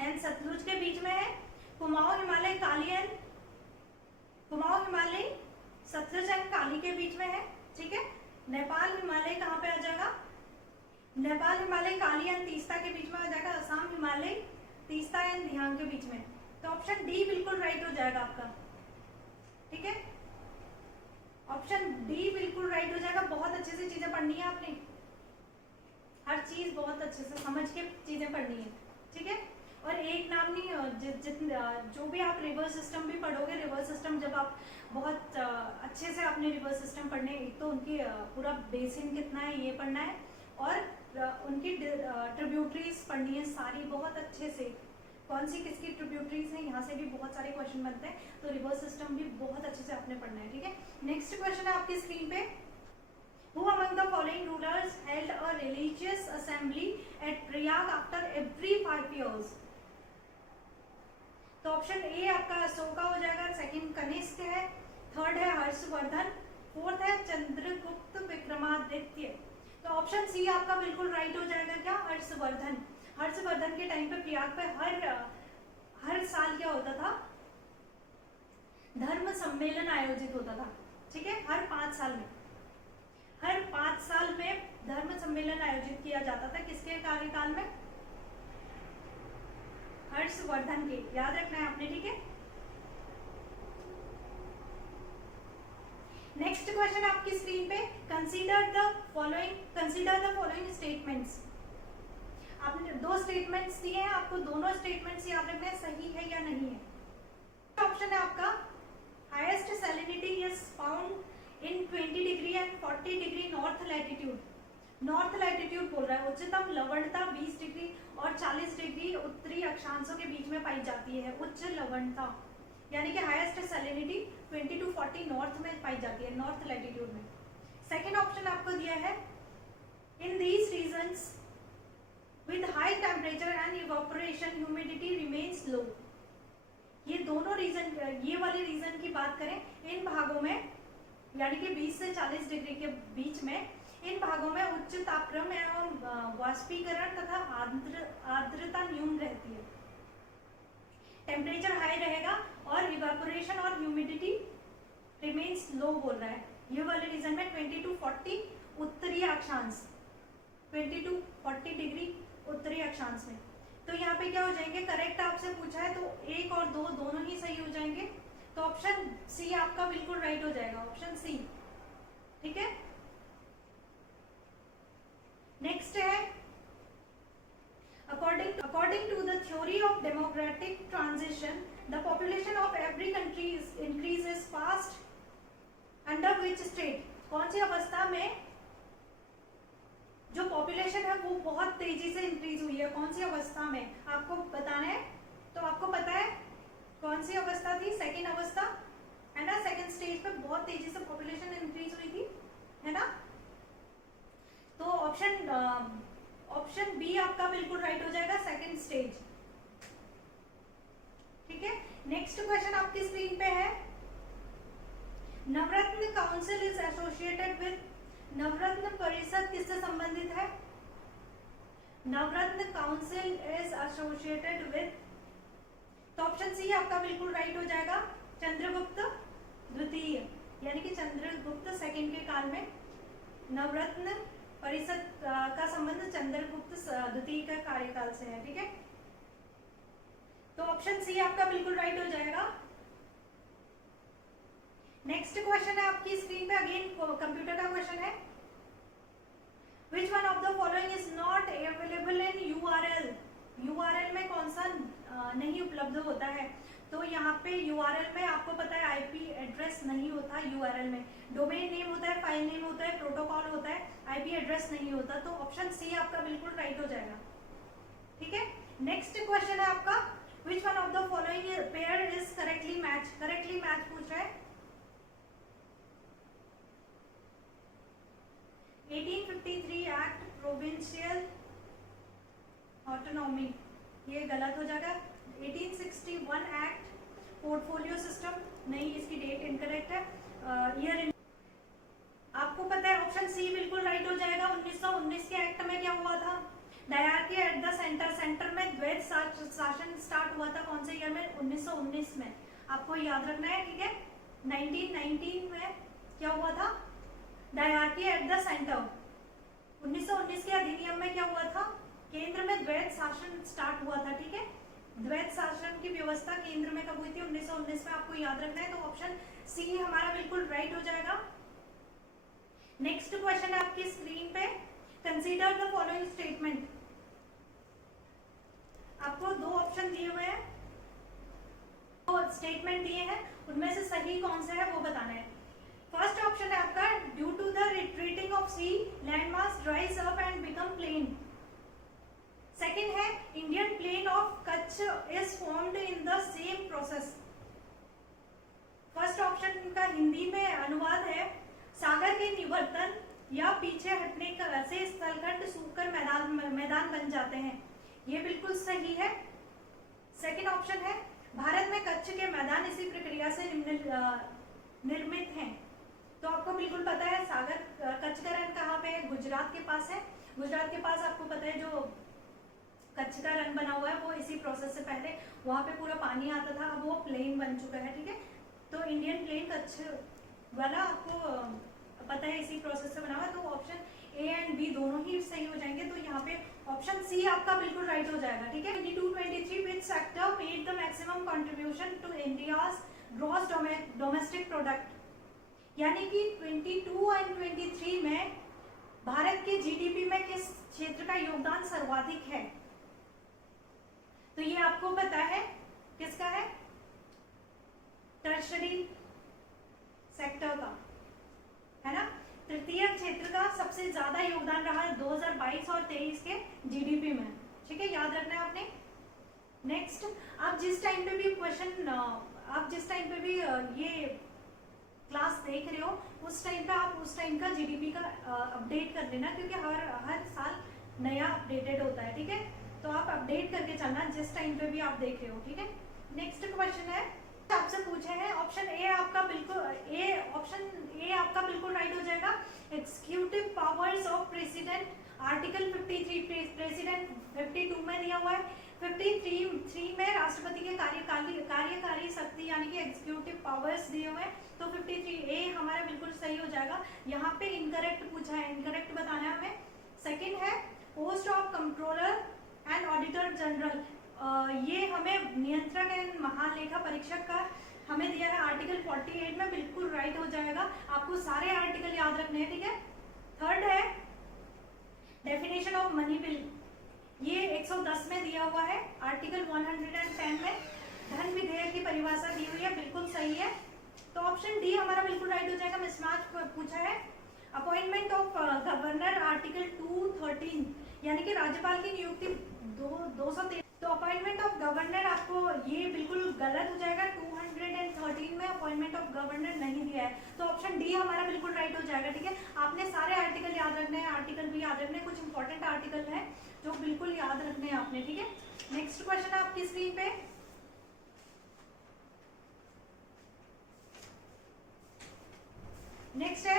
एंड सतलुज के बीच में है। कुमाऊं हिमालय कुमाऊं हिमालय सतलुज एंड काली के बीच में है, ठीक है। नेपाल हिमालय कहाँ पे आ जाएगा? नेपाल हिमालय काली एंड तीस्ता के बीच में आ जाएगा। असम हिमालय तीस्ता एंड दिहांग के बीच में। तो ऑप्शन डी बिल्कुल राइट हो जाएगा आपका, ठीक है। ऑप्शन डी बिल्कुल राइट हो जाएगा। बहुत अच्छे से चीजें पढ़नी है आपने, हर चीज बहुत अच्छे से समझ के चीजें पढ़नी है, ठीक है। और एक नाम नहीं, जो भी आप रिवर सिस्टम भी पढ़ोगे, रिवर सिस्टम जब आप बहुत अच्छे से आपने रिवर सिस्टम पढ़ने, एक तो उनकी पूरा बेसिन कितना है ये पढ़ना है, और उनकी ट्रिब्यूटरीज पढ़नी है सारी बहुत अच्छे से, कौन सी किसकी ट्रिब्यूटरीज है, यहाँ से भी बहुत सारे क्वेश्चन बनते हैं। तो रिवर सिस्टम भी बहुत अच्छे से आपने पढ़ना है, ठीक है। नेक्स्ट क्वेश्चन है आपकी स्क्रीन पे, Who among the following rulers held a religious assembly at Prayag after every 5 years? तो ऑप्शन ए आपका अशोका हो जाएगा, सेकंड कनिष्क है, थर्ड है हर्षवर्धन, फोर्थ है चंद्रगुप्त विक्रमादित्य। तो ऑप्शन सी आपका बिल्कुल राइट हो जाएगा, क्या? हर्षवर्धन। हर्षवर्धन के टाइम पे प्रयाग पे हर साल क्या होता था? धर्म सम्मेलन आयोजित होता था, ठीक है, हर 5 साल में, हर 5 साल में धर्म सम्मेलन आयोजित किया जाता था। किसके कार्यकाल में? हर्षवर्धन के, याद रखना है आपने, ठीक है। नेक्स्ट क्वेश्चन आपकी स्क्रीन पे, कंसीडर द फॉलोइंग स्टेटमेंट्स। आपने 2 स्टेटमेंट्स दिए हैं, आपको दोनों स्टेटमेंट्स याद रखना है सही है या नहीं है। ऑप्शन है आपका, highest salinity is found in 20 degree and 40 degree north latitude. North latitude बोल रहा है, उच्चतम लवणता 20 डिग्री और 40 डिग्री उत्तरी अक्षांशों के बीच में पाई जाती है। उच्च लवणता यानी कि हाईएस्ट सैलिनिटी 20 to 40 नॉर्थ में पाई जाती है, नॉर्थ लैटिट्यूड में। सेकेंड ऑप्शन आपको दिया है, in these regions with high temperature and evaporation humidity remains low. ये दोनों रीजन, ये वाले रीजन की बात करें, इन भागों में यानी कि 20 से 40 डिग्री के बीच में, इन भागों में उच्च तापक्रम एवं वाष्पीकरण तथा आर्द्रता न्यून रहती है। टेम्परेचर हाई रहेगा और इवेपोरेशन और ह्यूमिडिटी रिमेन्स लो बोल रहा है। ये वाले रीजन में 20 to 40 उत्तरी अक्षांश, 20 to 40 डिग्री उत्तरी अक्षांश में। तो यहाँ पे क्या हो जाएंगे, करेक्ट आपसे पूछा है तो 1 और 2 दोनों ही सही हो जाएंगे। तो ऑप्शन सी आपका बिल्कुल राइट हो जाएगा, ऑप्शन सी, ठीक है। नेक्स्ट है, according to the theory of democratic transition, the population of every country increases fast, under which state? कौन सी अवस्था में जो पॉपुलेशन है वो बहुत तेजी से इंक्रीज हुई है, कौन सी अवस्था में आपको बताना है। तो आपको पता है कौन सी अवस्था थी, सेकेंड अवस्था है ना, सेकेंड स्टेज पे बहुत तेजी से पॉपुलेशन इंक्रीज हुई थी, है ना। तो ऑप्शन बी आपका बिल्कुल राइट हो जाएगा, सेकेंड स्टेज, ठीक है। नेक्स्ट क्वेश्चन आपकी स्क्रीन पे है, नवरत्न काउंसिल इज एसोसिएटेड विद, नवरत्न परिषद किससे संबंधित है? नवरत्न काउंसिल इज एसोसिएटेड विद, तो ऑप्शन सी आपका बिल्कुल राइट हो जाएगा, चंद्रगुप्त द्वितीय, यानी कि चंद्रगुप्त सेकंड के काल में नवरत्न परिषद का संबंध चंद्रगुप्त द्वितीय का कार्यकाल से है, ठीक है। तो ऑप्शन सी आपका बिल्कुल राइट हो जाएगा। नेक्स्ट क्वेश्चन है आपकी स्क्रीन पे, अगेन कंप्यूटर का क्वेश्चन है, which one of the following is not available in URL. URL में कौन सा नहीं उपलब्ध होता है? तो यहाँ पे यूआरएल में आपको पता है आईपी एड्रेस नहीं होता, यूआरएल में डोमेन नेम होता है, फाइल नेम होता है, प्रोटोकॉल होता है, आईपी एड्रेस नहीं होता। तो ऑप्शन सी आपका बिल्कुल राइट हो जाएगा, ठीक है। नेक्स्ट क्वेश्चन है आपका, विच one of the following pair is correctly match. Correctly match पूछ रहा है, 1853 एक्ट प्रोविंशियल ऑटोनॉमी, ये गलत हो जाएगा। 1861 एक्ट पोर्टफोलियो सिस्टम, नहीं, इसकी डेट इनकरेक्ट है। ईयर आपको पता है ऑप्शन सी बिल्कुल राइट हो जाएगा। 1919 के एक्ट में क्या हुआ था? Dyarchy at the centre, centre में द्वैत शासन स्टार्ट हुआ था, कौन से ईयर में? 1919 में, आपको याद रखना है, ठीक है। 1919 में क्या हुआ था? Dyarchy at the centre. 1919 के अधिनियम में क्या हुआ था? केंद्र में द्वैत शासन स्टार्ट हुआ था, ठीक है। द्वैत शासन की व्यवस्था केंद्र में कब हुई थी? 1919 में, आपको याद रखना है। तो ऑप्शन सी हमारा बिल्कुल राइट हो जाएगा। नेक्स्ट क्वेश्चन है आपकी स्क्रीन पे, कंसीडर द फॉलोइंग स्टेटमेंट। आपको 2 ऑप्शन दिए हुए हैं, 2 स्टेटमेंट दिए हैं, उनमें से सही कौन सा है वो बताना है। फर्स्ट ऑप्शन है आपका, due to the retreating of sea land mass dries up and become plain. Second है, Indian plain of Kutch is formed in the same process. First option का हिंदी में अनुवाद है, सागर के निवर्तन या पीछे हटने से स्थलखंड सूखकर मैदान बन जाते हैं, ये बिल्कुल सही है। सेकेंड ऑप्शन है, भारत में कच्छ के मैदान इसी प्रक्रिया से निर्मित हैं। तो आपको बिल्कुल पता है सागर कच्छ का रन कहाँ पे है? गुजरात के पास है। गुजरात के पास आपको पता है जो कच्छ का रन बना हुआ है वो इसी प्रोसेस से पहले वहां पे पूरा पानी आता था, अब वो प्लेन बन चुका है, ठीक है। तो इंडियन प्लेन कच्छ वाला आपको पता है इसी प्रोसेस से बना हुआ, तो ऑप्शन ए एंड बी दोनों ही सही हो जाएंगे। तो यहाँ पे ऑप्शन सी आपका बिल्कुल राइट हो जाएगा, ठीक है। 22-23 which sector made the maximum contribution to India's gross domestic product, यानी कि 22 एंड 23 में भारत के जीडीपी में किस क्षेत्र का योगदान सर्वाधिक है? तो ये आपको पता है किसका है, टर्शरी सेक्टर का, है ना। तृतीय क्षेत्र का सबसे ज्यादा योगदान रहा 2022 और 23 के जीडीपी में, ठीक है, याद रखना है आपने। नेक्स्ट, आप जिस टाइम पे भी क्वेश्चन, आप जिस टाइम पे भी ये क्लास देख रहे हो उस टाइम पे आप उस टाइम का जीडीपी का अपडेट कर लेना, क्योंकि हर साल नया अपडेटेड होता है, ठीक है। तो आप अपडेट करके चलना जिस टाइम पे भी आप देख रहे हो, ठीक है। नेक्स्ट क्वेश्चन है, आपसे पूछे हैं ऑप्शन ए आपका बिल्कुल राइट हो जाएगा। Executive powers of president, article 53, president 52 में दिया हुआ है। 53 में राष्ट्रपति के कार्यकारी शक्ति यानी कि एग्जीक्यूटिव पावर्स दिए हुए हैं, तो 53 ए हमारा बिल्कुल सही हो जाएगा। यहाँ पे इनकरेक्ट पूछा है, इनकरेक्ट बताना है हमें। सेकंड है post of controller and auditor general, ये हमें नियंत्रक एंड महालेखा परीक्षक का हमें दिया है आर्टिकल 48 में, बिल्कुल राइट हो जाएगा। आपको सारे आर्टिकल याद रखने हैं, ठीक है। थर्ड है डेफिनेशन ऑफ मनी बिल, ये 110 में दिया हुआ है, आर्टिकल 110 में धन विधेयक की परिभाषा दी हुई है, बिल्कुल सही है। तो ऑप्शन डी हमारा बिल्कुल राइट हो जाएगा। मिसमैच पूछा है। अपॉइंटमेंट ऑफ गवर्नर, आर्टिकल 213, यानी कि राज्यपाल की नियुक्ति 213, तो अपॉइंटमेंट ऑफ गवर्नर आपको ये बिल्कुल गलत हो जाएगा। 213 में अपॉइंटमेंट ऑफ गवर्नर नहीं दिया है, तो ऑप्शन डी हमारा बिल्कुल राइट हो जाएगा, ठीक है। आपने सारे आर्टिकल याद रखने हैं, आर्टिकल भी याद रखने हैं, कुछ इंपॉर्टेंट आर्टिकल है जो बिल्कुल याद रखने हैं आपने, ठीक है। नेक्स्ट क्वेश्चन है आपकी स्क्रीन पे, नेक्स्ट है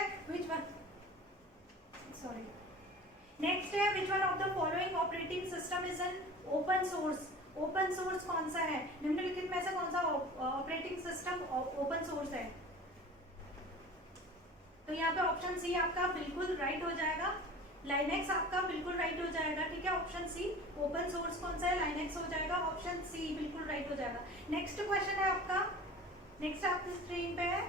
which one of the following operating system is an open source. Open source कौन सा है? निम्नलिखित में से कौन सा ऑपरेटिंग सिस्टम ओपन सोर्स है? तो यहाँ पे ऑप्शन सी आपका बिल्कुल राइट हो जाएगा। लाइनेक्स आपका बिल्कुल राइट हो जाएगा, ठीक है। ऑप्शन सी ओपन सोर्स कौन सा है? लाइनेक्स हो जाएगा, ऑप्शन सी बिल्कुल राइट हो जाएगा। नेक्स्ट क्वेश्चन है आपका, नेक्स्ट आपकी स्क्रीन पे है,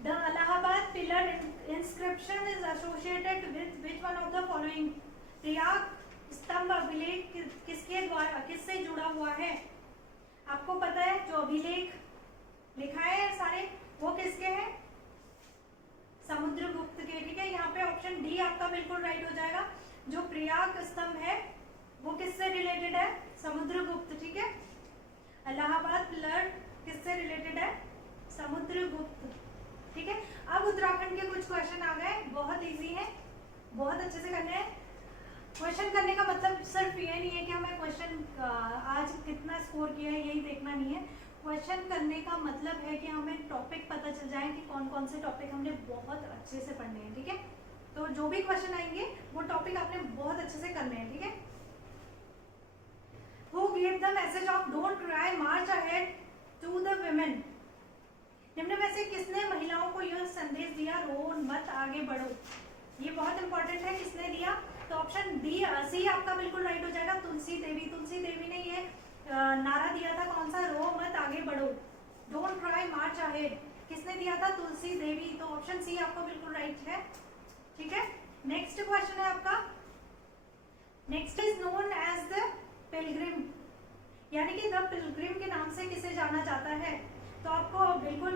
the Allahabad pillar inscription is associated with which one of the following. Prayag स्तंभ अभिलेख किसके द्वारा, किससे जुड़ा हुआ है? आपको पता है जो अभिलेख लिखा है सारे वो किसके हैं? समुद्रगुप्त के, ठीक है। यहाँ पे ऑप्शन डी आपका बिल्कुल राइट हो जाएगा। जो प्रयाग स्तंभ है वो किससे रिलेटेड है? समुद्रगुप्त, ठीक है। इलाहाबाद पिलर किससे रिलेटेड है? समुद्रगुप्त, ठीक है। अब उत्तराखंड के कुछ क्वेश्चन आ गए, बहुत इजी है, बहुत अच्छे से करने हैं। क्वेश्चन करने का मतलब सिर्फ ये नहीं है कि हमें क्वेश्चन आज कितना स्कोर किया है यही देखना नहीं है। क्वेश्चन करने का मतलब है कि हमें टॉपिक पता चल जाए कि कौन कौन से टॉपिक हमने बहुत अच्छे से पढ़ने हैं, ठीक है। तो जो भी क्वेश्चन आएंगे वो टॉपिक आपने बहुत अच्छे से करने हैं, ठीक है। Who gave the message of don't cry, march ahead to the women? निम्न में से किसने महिलाओं को यह संदेश दिया, रो मत आगे बढ़ो? ये बहुत इंपॉर्टेंट है, किसने दिया? तो ऑप्शन डी सी आपका बिल्कुल राइट हो जाएगा। तुलसी देवी ने ये नारा दिया था, कौन सा? रो मत आगे बढ़ो, डोंट क्राई मार्च अहेड, किसने दिया था? तुलसी देवी। तो ऑप्शन सी आपको बिल्कुल राइट है, ठीक है। नेक्स्ट क्वेश्चन है आपका, next is known as the pilgrim, यानी कि द पिलग्रिम के नाम से किसे जाना जाता है? तो आपको बिल्कुल,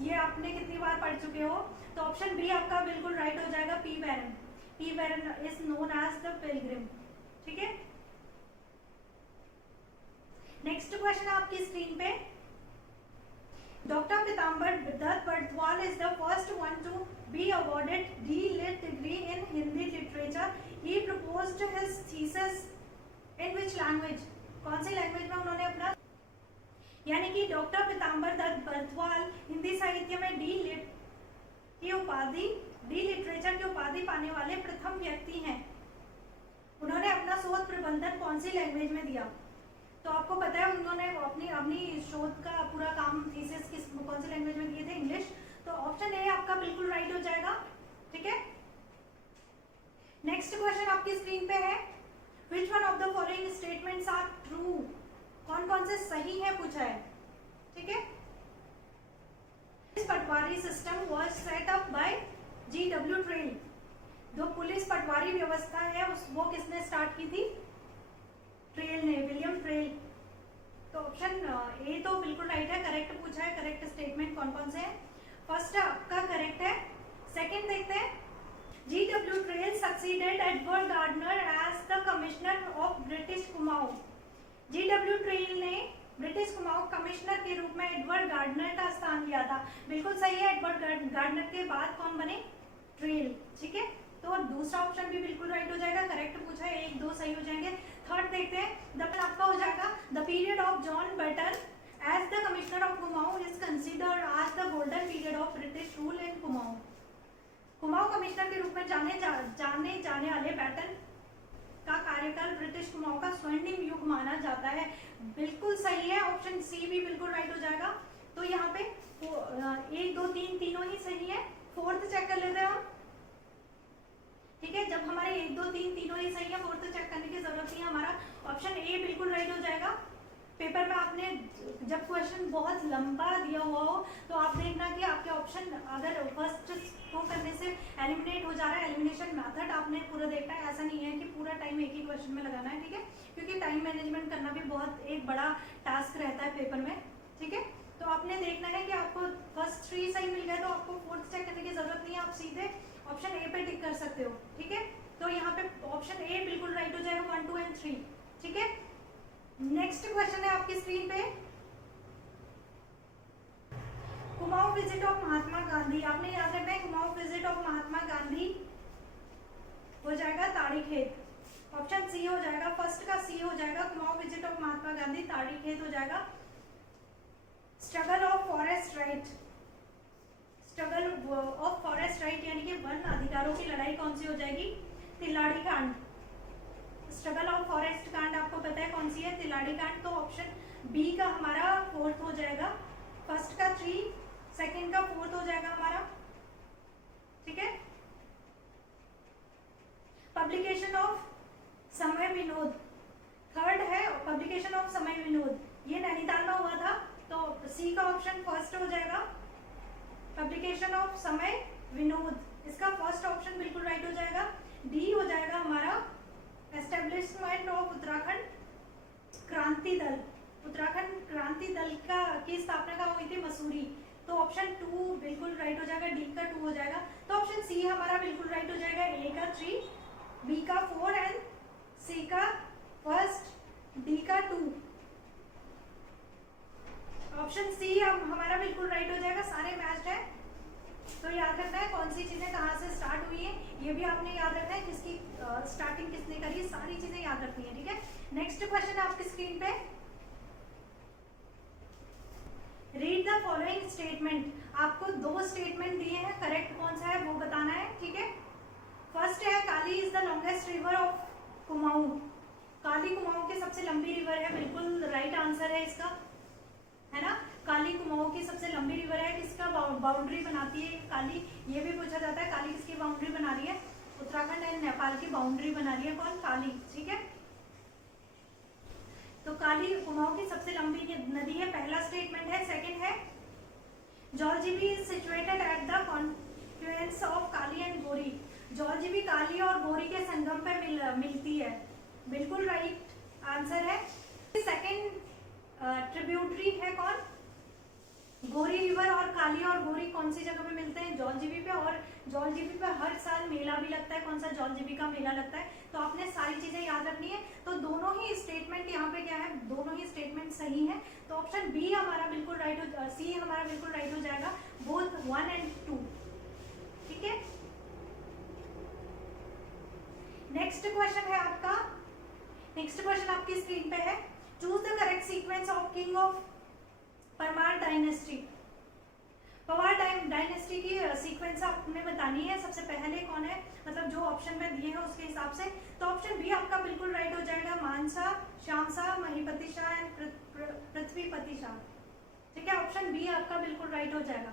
ये आपने कितनी बार पढ़ चुके हो, तो ऑप्शन बी आपका बिल्कुल राइट हो जाएगा। P Barron is known as the pilgrim, ठीक है। नेक्स्ट क्वेश्चन है आपकी स्क्रीन पे, doctor Pitambar Dutt Barthwal is the first one to be awarded D.Litt degree in Hindi literature. He proposed his thesis in which language? कौन सी लैंग्वेज में उन्होंने अपना, यानी कि डॉक्टर पीताम्बर दत्त बर्दवाल हिंदी साहित्य में D.Litt की उपाधि, डी लिटरेचर की उपाधि पाने वाले प्रथम व्यक्ति हैं। उन्होंने अपना शोध प्रबंधन कौन सी लैंग्वेज में दिया? तो आपको पता है उन्होंने अपनी शोध का पूरा काम थीसिस कौन सी लैंग्वेज में दिए थे? इंग्लिश। तो तो ऑप्शन ए आपका बिल्कुल राइट हो जाएगा। ठीक है, नेक्स्ट क्वेश्चन आपकी स्क्रीन पे है, which one of the following statements are true, कौन कौन से सही है पूछा है। ठीक है, patwari system was set up by GW Traill, जो पुलिस पटवारी व्यवस्था है वो किसने स्टार्ट की थी, ट्रेल ने, विलियम ट्रेल। तो ऑप्शन ए तो बिल्कुल राइट है, करेक्ट पूछा है, करेक्ट स्टेटमेंट कौन कौन से हैं। फर्स्ट आपका करेक्ट है। सेकंड देखते हैं, GW Traill succeeded Edward Gardner as the commissioner of British Kumaon. GW Traill ने ब्रिटिश कुमाऊं कमिश्नर के रूप में एडवर्ड गार्डनर का स्थान लिया था। बिल्कुल सही है, एडवर्ड गार्डनर के बाद कौन बने, ट्रेल। ठीक है, तो दूसरा ऑप्शन भी बिल्कुल राइट हो जाएगा, करेक्ट पूछा है, 1 2 सही हो जाएंगे। थर्ड देखते हैं, द आपका हो जाएगा, the period of John Batten as the commissioner of Kumaon is considered as the golden period of British rule in Kumaon. Kumaon commissioner के रूप में जाने जाने वाले बैटन का कार्यकाल ब्रिटिश कुमाऊं का स्वर्णिम युग माना जाता है। बिल्कुल सही है, ऑप्शन सी भी बिल्कुल राइट हो जाएगा। तो यहाँ पे 1 2 3 तीनों ही सही है। फोर्थ चेक कर लेते हैं हम। ठीक है, जब हमारे 1 2 3 तीनों ही सही है, फोर्थ चेक करने की जरूरत नहीं है। हमारा ऑप्शन ए बिल्कुल राइट हो जाएगा। पेपर में आपने जब क्वेश्चन बहुत लंबा दिया हुआ हो तो आप देखना कि आपके ऑप्शन अगर फर्स्ट को करने से एलिमिनेट हो जा रहा है, एलिमिनेशन मेथड आपने पूरा देखना है। ऐसा नहीं है कि पूरा टाइम एक ही क्वेश्चन में लगाना है। ठीक है, क्योंकि टाइम मैनेजमेंट करना भी बहुत एक बड़ा टास्क रहता है पेपर में। ठीक है, तो आपने देखना है कि आपको फर्स्ट 3 सही मिल गए तो आपको फोर्थ चेक करने की जरूरत नहीं है, आप सीधे ऑप्शन ए पे टिक कर सकते हो। ठीक है, तो यहाँ पे ऑप्शन ए बिल्कुल राइट हो जाएगा, 1 2 एंड 3। ठीक है, नेक्स्ट क्वेश्चन है आपकी स्क्रीन पे, कुमाऊं विजिट ऑफ महात्मा गांधी। आपने याद रखना है, कुमाऊं विजिट ऑफ महात्मा गांधी हो जाएगा ताड़ीखेत। ऑप्शन सी हो जाएगा, फर्स्ट का सी हो जाएगा, कुमाऊं विजिट ऑफ महात्मा गांधी ताड़ीखेत हो जाएगा। Struggle of forest right, struggle of forest right यानी कि वन अधिकारों की लड़ाई कौन सी हो जाएगी, तिलाड़ी कांड। स्ट्रगल ऑफ फॉरेस्ट कांड आपको पता है कौन सी है, तिलाड़ी कांड। तो ऑप्शन बी का हमारा फोर्थ हो जाएगा, फर्स्ट का 3, सेकंड का 4th हो जाएगा हमारा। ठीक है, पब्लिकेशन ऑफ समय विनोद थर्ड है, पब्लिकेशन ऑफ समय विनोद, ये नैनीताल में हुआ था। तो सी का ऑप्शन फर्स्ट हो जाएगा, पब्लिकेशन ऑफ समय विनोद, इसका फर्स्ट ऑप्शन बिल्कुल राइट हो जाएगा। डी हो जाएगा हमारा, एस्टेब्लिशमेंट ऑफ उत्तराखंड क्रांति दल, उत्तराखंड क्रांति दल की स्थापना कहाँ हुई थी, मसूरी। तो ऑप्शन 2 बिल्कुल राइट हो जाएगा, डी का 2 हो जाएगा। तो ऑप्शन सी हमारा बिल्कुल राइट हो जाएगा, ए का 3, बी का 4 एंड सी का फर्स्ट, डी का 2। ऑप्शन सी हमारा बिल्कुल राइट हो जाएगा, सारे मैच्ड है। तो याद रखना है कौन सी चीजें कहाँ से स्टार्ट हुई है, ये भी आपने याद रखना है, किसकी स्टार्टिंग किसने करी है, सारी चीजें याद रखनी है। ठीक है, नेक्स्ट क्वेश्चन है आपकी स्क्रीन पे, रीड द फॉलोइंग स्टेटमेंट। आपको 2 स्टेटमेंट दिए हैं, करेक्ट कौन सा है वो बताना है। ठीक है, फर्स्ट है, Kali is the longest river of Kumaon. Kali Kumaon की सबसे लंबी रिवर है, बिल्कुल राइट आंसर है इसका, है ना। काली कुमाऊं की सबसे लंबी रिवर है, किसका बाउंड्री बनाती है काली, ये भी पूछा जाता है। काली किसकी बाउंड्री बना रही है, उत्तराखंड एंड नेपाल की बाउंड्री बना रही है कौन, काली। ठीक है, तो काली कुमाऊं की सबसे लंबी नदी है, पहला स्टेटमेंट है। सेकंड है, Jauljibi is situated at the Confluence of Kali and गोरी। जौलजीबी काली और गोरी के संगम पर मिलती है, बिल्कुल राइट आंसर है। सेकंड ट्रिब्यूटरी है कौन, गोरी रिवर। और काली और गोरी कौन सी जगह पे मिलते हैं, जौलजीबी पे। और जौलजीबी पे हर साल मेला भी लगता है, कौन सा, जौलजीबी का मेला लगता है। तो आपने सारी चीजें याद रखनी है। तो दोनों ही स्टेटमेंट यहाँ पे क्या है, दोनों ही स्टेटमेंट सही है। तो ऑप्शन बी हमारा बिल्कुल राइट हो, सी हमारा बिल्कुल राइट हो जाएगा, बोथ 1 एंड 2। ठीक है, नेक्स्ट क्वेश्चन है आपका, नेक्स्ट क्वेश्चन आपकी स्क्रीन पे है, choose the correct sequence of king of Parmar dynasty. Parmar dynasty की सीक्वेंस आपने बतानी है, सबसे पहले कौन है, मतलब जो ऑप्शन में दिए हैं उसके हिसाब से। तो ऑप्शन बी आपका बिल्कुल राइट हो जाएगा, मानसा, श्यामसा, महीपति शाह एंड पृथ्वीपति शाह। ठीक है, ऑप्शन बी आपका बिल्कुल राइट हो जाएगा।